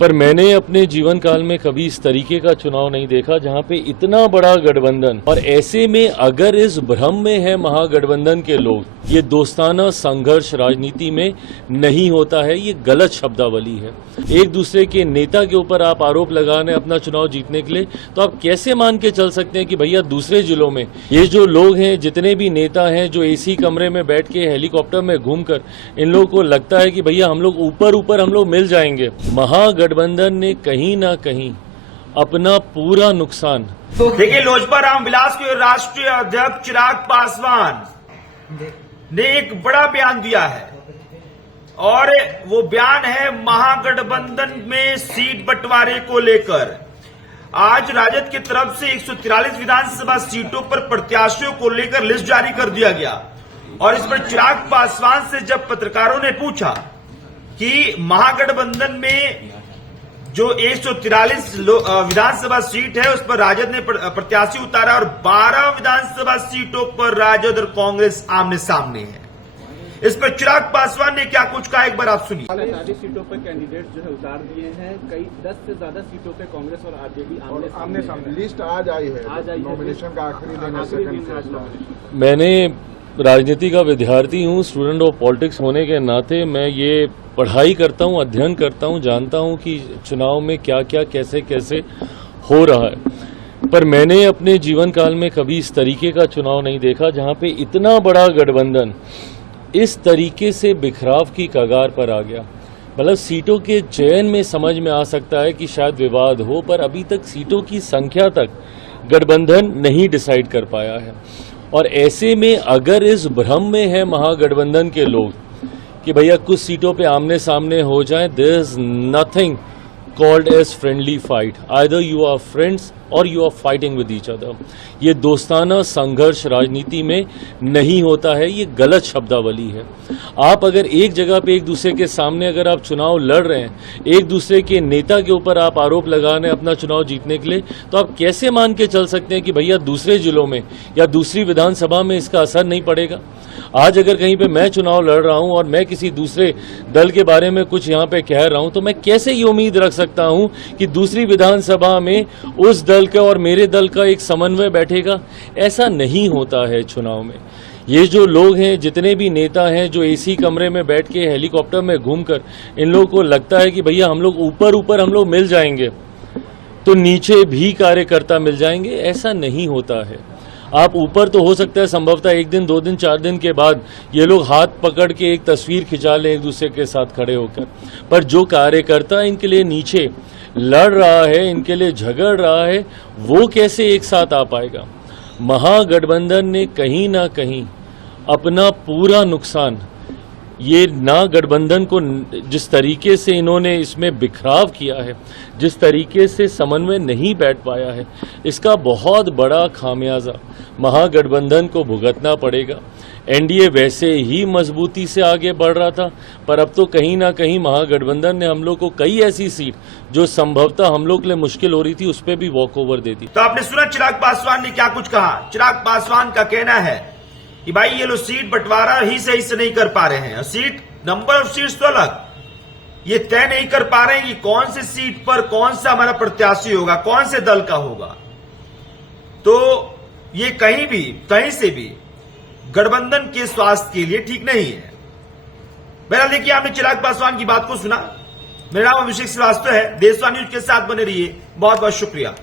पर मैंने अपने जीवन काल में कभी इस तरीके का चुनाव नहीं देखा जहां पे इतना बड़ा गठबंधन, और ऐसे में अगर इस भ्रम में है महागठबंधन के लोग, ये दोस्ताना संघर्ष राजनीति में नहीं होता है, ये गलत शब्दावली है। एक दूसरे के नेता के ऊपर आप आरोप लगा रहे हैं अपना चुनाव जीतने के लिए, तो आप कैसे मान के चल सकते हैं कि भैया दूसरे जिलों में ये जो लोग हैं, जितने भी नेता हैं जो एसी कमरे में बैठ के हेलीकॉप्टर में घूमकर, इन लोगों को लगता है कि भैया हम लोग ऊपर हम लोग मिल जाएंगे। महागठबंधन ने कहीं ना कहीं अपना पूरा नुकसान। देखिए, लोजपा रामविलास के राष्ट्रीय अध्यक्ष चिराग पासवान ने एक बड़ा बयान दिया है, और वो बयान है महागठबंधन में सीट बंटवारे को लेकर। आज राजद की तरफ से 143 विधानसभा सीटों पर प्रत्याशियों को लेकर लिस्ट जारी कर दिया गया, और इस पर चिराग पासवान से जब पत्रकारों ने पूछा कि महागठबंधन में जो 143 विधानसभा सीट है उस पर राजद ने प्रत्याशी उतारा, और 12 विधानसभा सीटों पर राजद और कांग्रेस आमने सामने है। इस पर चिराग पासवान ने क्या कुछ कहा, एक बार आप सुनिए। सारी सीटों पर कैंडिडेट जो है उतार दिए हैं, कई 10 से ज्यादा सीटों पे कांग्रेस और आरजेडी आमने सामने। लिस्ट आज आई है, नॉमिनेशन का आखिरी दिन है। मैंने राजनीति का विद्यार्थी हूँ, स्टूडेंट ऑफ पॉलिटिक्स होने के नाते मैं ये पढ़ाई करता हूँ, अध्ययन करता हूँ, जानता हूँ कि चुनाव में क्या क्या कैसे कैसे हो रहा है। पर मैंने अपने जीवन काल में कभी इस तरीके का चुनाव नहीं देखा जहाँ पे इतना बड़ा गठबंधन इस तरीके से बिखराव की कगार पर आ गया। मतलब सीटों के चयन में समझ में आ सकता है कि शायद विवाद हो, पर अभी तक सीटों की संख्या तक गठबंधन नहीं डिसाइड कर पाया है। और ऐसे में अगर इस भ्रम में है महागठबंधन के लोग कि भैया कुछ सीटों पे आमने सामने हो जाए, there is nothing called as friendly fight, either you are friends और you are fighting with each other. ये दोस्ताना संघर्ष राजनीति में नहीं होता है, ये गलत शब्दावली है। आप अगर एक जगह पे एक दूसरे के सामने अगर आप चुनाव लड़ रहे हैं, एक दूसरे के नेता के ऊपर आप आरोप लगा रहे हैं अपना चुनाव जीतने के लिए, तो आप कैसे मान के चल सकते हैं कि भैया दूसरे जिलों में या दूसरी विधानसभा में इसका असर नहीं पड़ेगा। आज अगर कहीं पे मैं चुनाव लड़ रहा हूं और मैं किसी दूसरे दल के बारे में कुछ यहां पे कह रहा हूं, तो मैं कैसे ये उम्मीद रख सकता हूं कि दूसरी विधानसभा में उस दल का और मेरे दल का एक समन्वय बैठेगा? ऐसा नहीं होता है चुनाव में। ये जो लोग हैं, जितने भी नेता हैं जो एसी कमरे में बैठ के हेलीकॉप्टर में घूमकर, इन लोगों को लगता है कि भैया हम लोग ऊपर हम लोग मिल जाएंगे, तो नीचे भी कार्यकर्ता मिल जाएंगे। ऐसा नहीं होता है। आप ऊपर तो हो सकता है संभवतः 1 दिन 2 दिन 4 दिन के बाद ये लोग हाथ पकड़ के एक तस्वीर खिंचा लें एक दूसरे के साथ खड़े होकर, पर जो कार्यकर्ता इनके लिए नीचे लड़ रहा है, इनके लिए झगड़ रहा है, वो कैसे एक साथ आ पाएगा? महागठबंधन ने कहीं ना कहीं अपना पूरा नुकसान, ये ना गठबंधन को जिस तरीके से इन्होंने इसमें बिखराव किया है, जिस तरीके से समन्वय नहीं बैठ पाया है, इसका बहुत बड़ा खामियाजा महागठबंधन को भुगतना पड़ेगा। एनडीए वैसे ही मजबूती से आगे बढ़ रहा था, पर अब तो कहीं ना कहीं महागठबंधन ने हम लोग को कई ऐसी सीट जो संभवतः हम लोग के लिए मुश्किल हो रही थी, उस पर भी वॉक ओवर दे दी। तो आपने सुना चिराग पासवान ने क्या कुछ कहा। चिराग पासवान का कहना है कि भाई ये लोग सीट बंटवारा ही सही से नहीं कर पा रहे हैं, सीट नंबर ऑफ सीट्स तो अलग, ये तय नहीं कर पा रहे हैं कि कौन सी सीट पर कौन सा हमारा प्रत्याशी होगा, कौन से दल का होगा। तो ये कहीं से भी गठबंधन के स्वास्थ्य के लिए ठीक नहीं है। बहरहाल देखिए, आपने चिराग पासवान की बात को सुना। मेरा नाम अभिषेक श्रीवास्तव है। देशवाणी न्यूज के साथ बने रहिए। बहुत बहुत शुक्रिया।